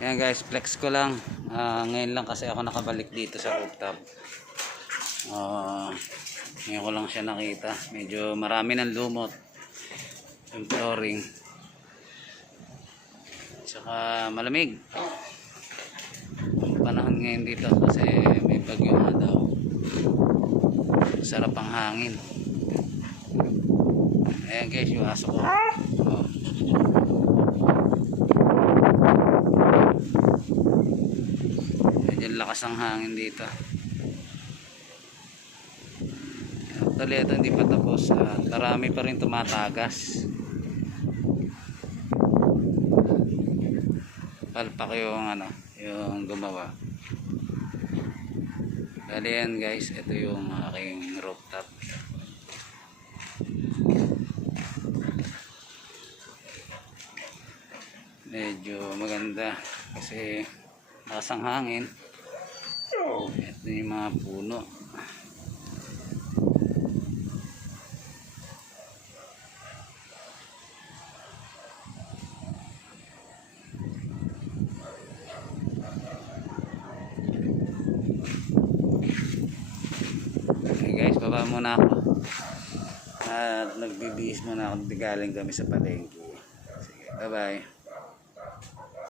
Ayan guys, flex ko lang. Ngayon lang kasi ako nakabalik dito sa rooftop. Ngayon ko lang siya nakita. Medyo marami ng lumot yung flooring. Tsaka malamig ang panahon ngayon dito kasi may bagyo na daw. Sarap ang hangin. Ayan guys, yung aso ko. Medyo lakas ang hangin dito. Actually ito hindi pa tapos. Marami pa rin tumatagas. Palpak yung yung gumawa. Bali yan guys, ito yung aking rooftop. Medyo maganda kasi lakas ang hangin. Ito yung mga puno. Okay guys, baba muna ako at nagbibihis muna ako. Galing kami sa palengke. Sige, bye bye.